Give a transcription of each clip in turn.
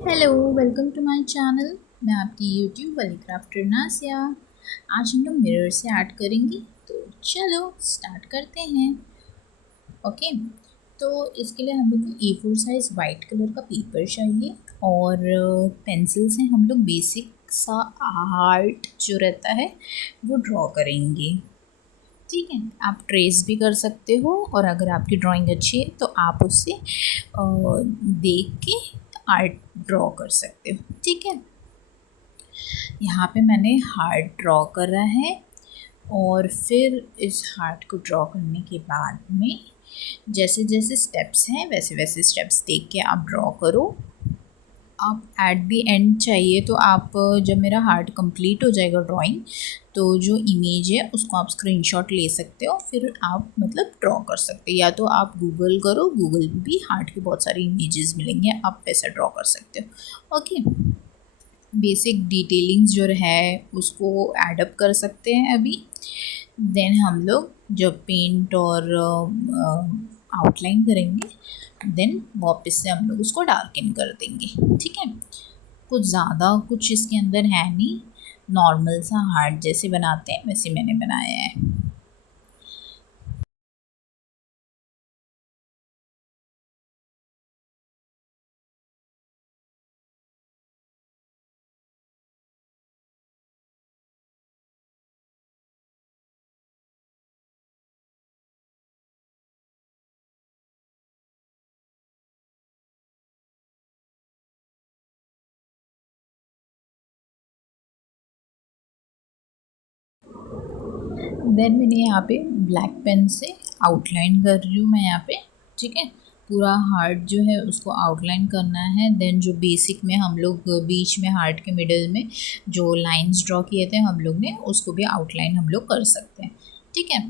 Hello, welcome to my channel. मैं आपकी YouTube वाली क्राफ्टर नासिया। आज हम लोग मिरर से आर्ट करेंगे, तो चलो स्टार्ट करते हैं। ओके, तो इसके लिए हम लोग को A4 साइज़ वाइट कलर का पेपर चाहिए और पेंसिल से हम लोग बेसिक सा आर्ट जो रहता है वो ड्रॉ करेंगे। ठीक है, आप ट्रेस भी कर सकते हो और अगर आपकी ड्राइंग अच्छी है तो आप उससे देख के आर्ट ड्रॉ कर सकते हो। ठीक है, यहाँ पे मैंने हार्ट ड्रॉ करा है और फिर इस हार्ट को ड्रॉ करने के बाद में जैसे जैसे स्टेप्स हैं वैसे वैसे स्टेप्स देख के आप ड्रॉ करो। आप एट दी एंड चाहिए तो आप जब मेरा हार्ट कंप्लीट हो जाएगा ड्राइंग, तो जो इमेज है उसको आप स्क्रीनशॉट ले सकते हो, फिर आप मतलब ड्रॉ कर सकते हो। या तो आप गूगल करो, गूगल पे भी हार्ट की बहुत सारी इमेजेस मिलेंगे, आप वैसा ड्रॉ कर सकते हो। ओके, बेसिक डिटेलिंग्स जो है उसको एडअप कर सकते हैं अभी। देन हम लोग जब पेंट और आउटलाइन करेंगे देन वापस से हम लोग उसको डार्कन कर देंगे। ठीक है, कुछ ज़्यादा कुछ इसके अंदर है नहीं, नॉर्मल सा हार्ट जैसे बनाते हैं वैसे मैंने बनाया है। देन मैंने यहाँ पे ब्लैक पेन से आउटलाइन कर रही हूँ मैं यहाँ पे। ठीक है, पूरा हार्ट जो है उसको आउटलाइन करना है। देन जो बेसिक में हम लोग बीच में हार्ट के मिडल में जो लाइंस ड्रॉ किए थे हम लोग ने, उसको भी आउटलाइन हम लोग कर सकते हैं। ठीक है,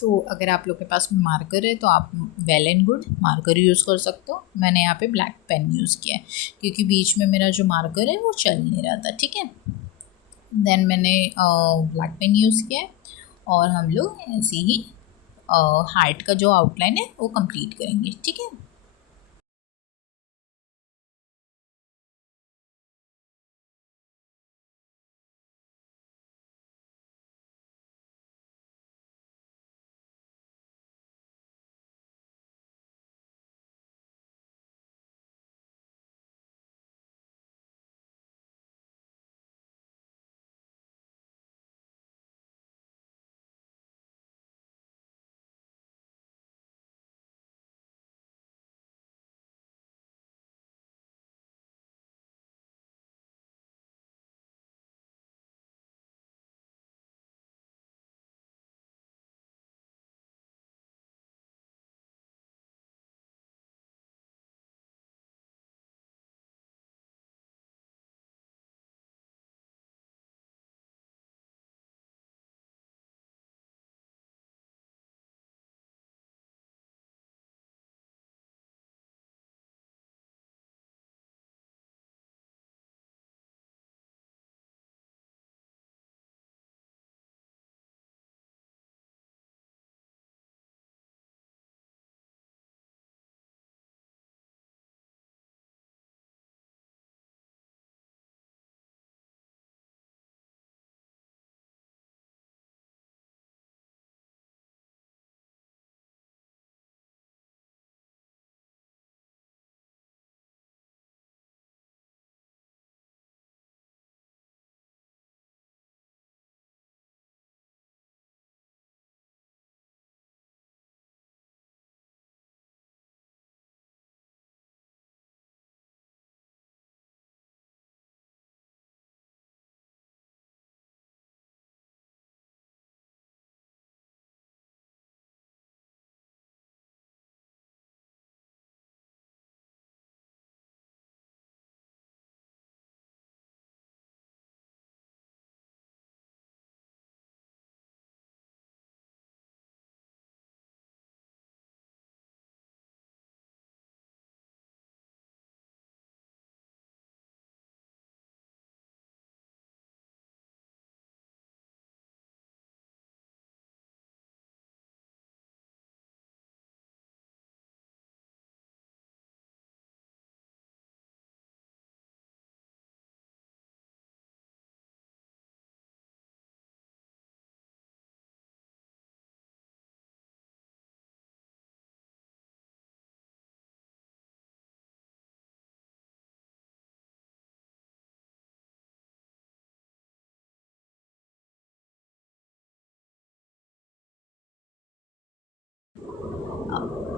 तो अगर आप लोग के पास मार्कर है तो आप well and good marker use कर सकते हो। मैंने यहाँ पे ब्लैक पेन यूज़ किया है क्योंकि बीच में मेरा जो मार्कर है वो चल नहीं रहा था। ठीक है, देन मैंने ब्लैक पेन यूज़ किया है और हम लोग ऐसे ही हार्ट का जो आउटलाइन है वो कंप्लीट करेंगे। ठीक है।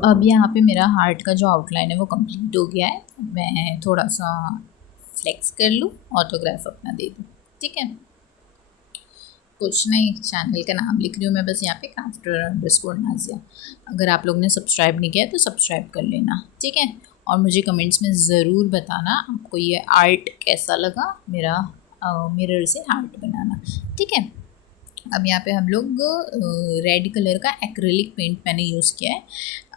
अब यहाँ पे मेरा हार्ट का जो आउटलाइन है वो कंप्लीट हो गया है। मैं थोड़ा सा फ्लेक्स कर लूँ, ऑटोग्राफ अपना दे दूँ। ठीक है, कुछ नहीं, चैनल का नाम लिख रही हूँ मैं बस यहाँ पे, crafter_naziya। अगर आप लोग ने सब्सक्राइब नहीं किया है तो सब्सक्राइब कर लेना। ठीक है, और मुझे कमेंट्स में ज़रूर बताना आपको ये आर्ट कैसा लगा, मेरा मिरर से हार्ट बनाना। ठीक है, अब यहाँ पे हम लोग रेड कलर का एक्रेलिक पेंट मैंने यूज़ किया है,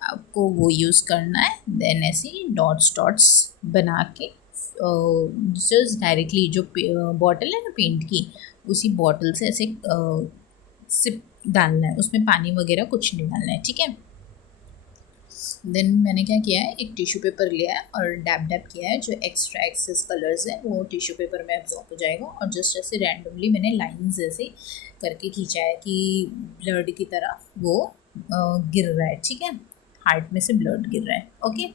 आपको वो यूज़ करना है। देन ऐसे डॉट्स डॉट्स बना के जस्ट डायरेक्टली जो बॉटल है ना पेंट की, उसी बॉटल से ऐसे सिप डालना है, उसमें पानी वगैरह कुछ नहीं डालना है। ठीक है, देन मैंने क्या किया है, एक टिश्यू पेपर लिया है और डैब डैब किया है, जो एक्स्ट्रा एक्सेस कलर्स है वो टिश्यू पेपर में एब्जॉर्ब हो जाएगा। और जस्ट ऐसे रैंडमली मैंने लाइंस ऐसे करके खींचा है कि ब्लड की तरह वो गिर रहा है। ठीक है, हार्ट में से ब्लड गिर रहा है। ओके,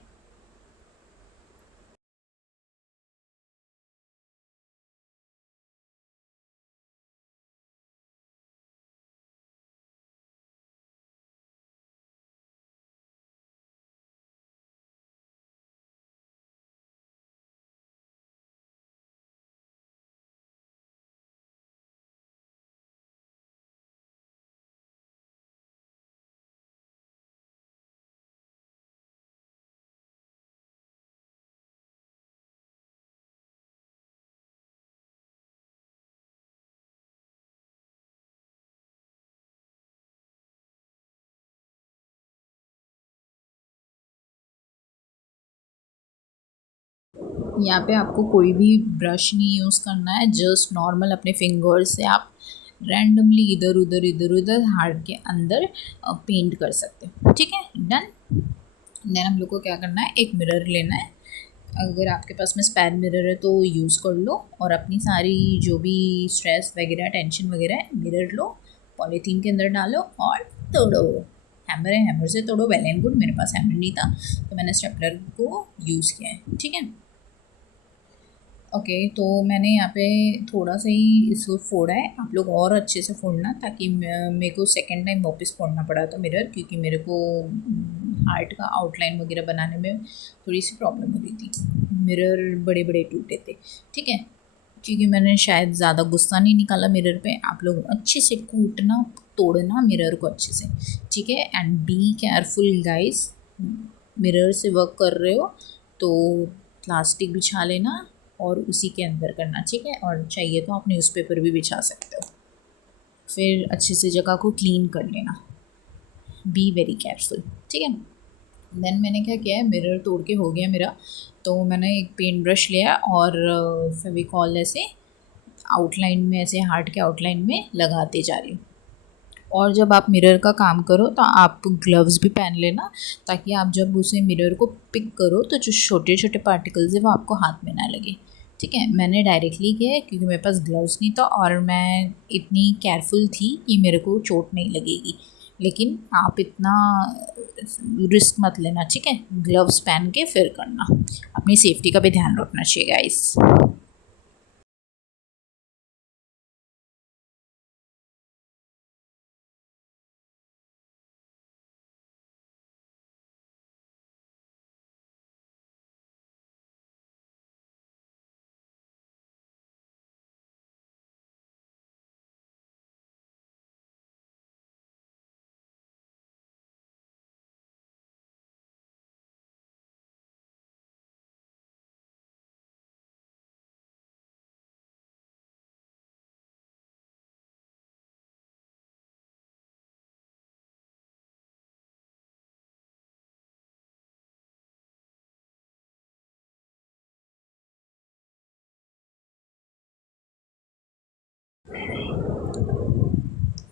यहाँ पे आपको कोई भी ब्रश नहीं यूज़ करना है, जस्ट नॉर्मल अपने फिंगर्स से आप रैंडमली इधर उधर हार्ट के अंदर पेंट कर सकते हो। ठीक है, डन। देन हम लोग को क्या करना है, एक मिरर लेना है। अगर आपके पास में स्पेयर मिरर है तो यूज़ कर लो, और अपनी सारी जो भी स्ट्रेस वगैरह टेंशन वगैरह है, मिरर लो, पॉलीथीन के अंदर डालो और तोड़ो। हैमर है, हैमर से तोड़ो, वेल एंड गुड। मेरे पास हैमर नहीं था तो मैंने स्टेपलर को यूज़ किया है। ठीक है, ओके, तो मैंने यहाँ पे थोड़ा सा ही इसको फोड़ा है, आप लोग और अच्छे से फोड़ना, ताकि मेरे को सेकेंड टाइम वापस फोड़ना पड़ा था मिरर, क्योंकि मेरे को हार्ट का आउटलाइन वगैरह बनाने में थोड़ी सी प्रॉब्लम हो रही थी, मिरर बड़े बड़े टूटे थे। ठीक है, क्योंकि मैंने शायद ज़्यादा गुस्सा नहीं निकाला मिरर पे। आप लोग अच्छे से कूटना, तोड़ना मिरर को अच्छे से। ठीक है, and be careful guys, mirror से वर्क कर रहे हो तो प्लास्टिक बिछा लेना और उसी के अंदर करना। ठीक है, और चाहिए तो आप न्यूज़पेपर भी बिछा सकते हो, फिर अच्छे से जगह को क्लीन कर लेना। Be very careful. ठीक है, देन मैंने क्या किया है, मिरर तोड़ के हो गया मेरा, तो मैंने एक पेंट ब्रश लिया और फेविकॉल ऐसे आउटलाइन में, ऐसे हार्ट के आउटलाइन में लगाते जा रही हूँ। और जब आप मिरर का काम करो तो आप ग्लव्स भी पहन लेना, ताकि आप जब उसे मिरर को पिक करो तो जो छोटे छोटे पार्टिकल्स है वो आपको हाथ में ना लगे। ठीक है, मैंने डायरेक्टली किया है क्योंकि मेरे पास ग्लव्स नहीं था और मैं इतनी केयरफुल थी कि मेरे को चोट नहीं लगेगी। लेकिन आप इतना रिस्क मत लेना। ठीक है, ग्लव्स पहन के फिर करना, अपनी सेफ्टी का भी ध्यान रखना चाहिए गाइस।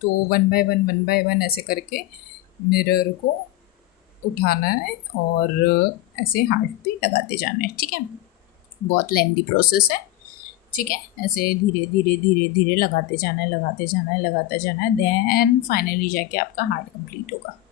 तो वन बाय वन ऐसे करके मिरर को उठाना है और ऐसे हार्ट पे लगाते जाना है। ठीक है, बहुत लेंदी प्रोसेस है। ठीक है, ऐसे धीरे धीरे धीरे धीरे लगाते जाना है, लगाते जाना है, लगाते जाना है, देन फाइनली जाके आपका हार्ट कंप्लीट होगा।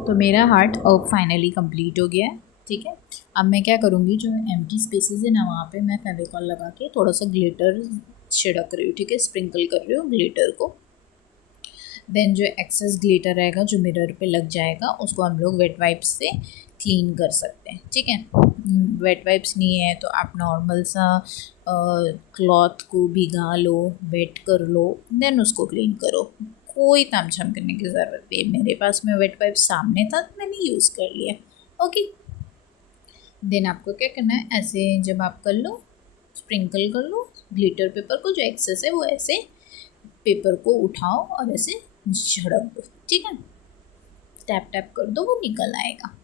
तो मेरा हार्ट अब फाइनली कंप्लीट हो गया है। ठीक है, अब मैं क्या करूँगी, जो एम्प्टी स्पेसेस है ना वहाँ पे मैं फेविकॉल लगा के थोड़ा सा ग्लिटर छिड़क रही हूँ। ठीक है, स्प्रिंकल कर रही हूँ ग्लिटर को। देन जो एक्सेस ग्लिटर रहेगा जो मिरर पे लग जाएगा उसको हम लोग वेट वाइप्स से क्लीन कर सकते हैं। ठीक है, वेट वाइप्स नहीं है तो आप नॉर्मल सा क्लॉथ को भिगा लो, वेट कर लो, देन उसको क्लीन करो। कोई तामझाम करने की ज़रूरत नहीं। मेरे पास में वेट वाइप सामने था तो मैंने यूज़ कर लिया। ओके, देन आपको क्या करना है, ऐसे जब आप कर लो स्प्रिंकल कर लो ग्लिटर पेपर को, जो एक्सेस है वो ऐसे पेपर को उठाओ और ऐसे झड़क दो। ठीक है, टैप टैप कर दो, वो निकल आएगा।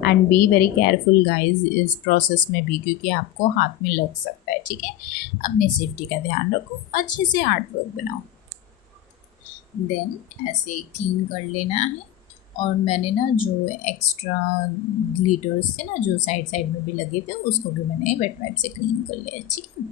And be very careful guys इस प्रोसेस में भी, क्योंकि आपको हाथ में लग सकता है। ठीक है, अपनी सेफ्टी का ध्यान रखो, अच्छे से आर्ट वर्क बनाओ। देन ऐसे क्लीन कर लेना है। और मैंने ना जो एक्स्ट्रा ग्लिटर्स थे ना जो साइड साइड में भी लगे थे उसको भी मैंने वेट वाइप से क्लीन कर लिया। ठीक है,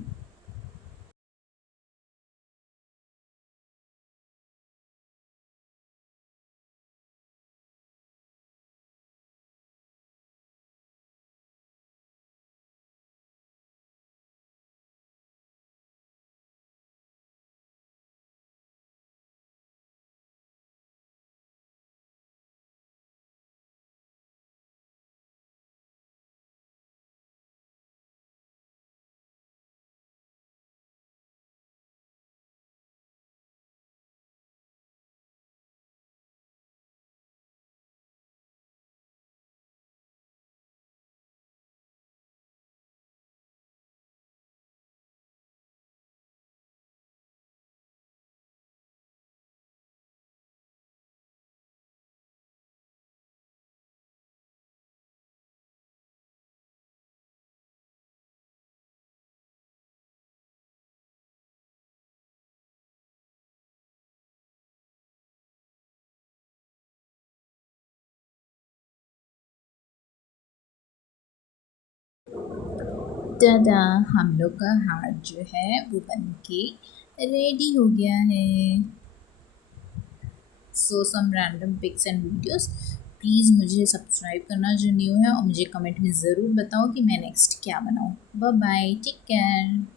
दादा हम लोग का हार्ट जो है वो बन के रेडी हो गया है। So some random pics and videos. Please मुझे सब्सक्राइब करना जो न्यू है, और मुझे कमेंट में ज़रूर बताओ कि मैं नेक्स्ट क्या बनाऊँ। Bye bye, take care.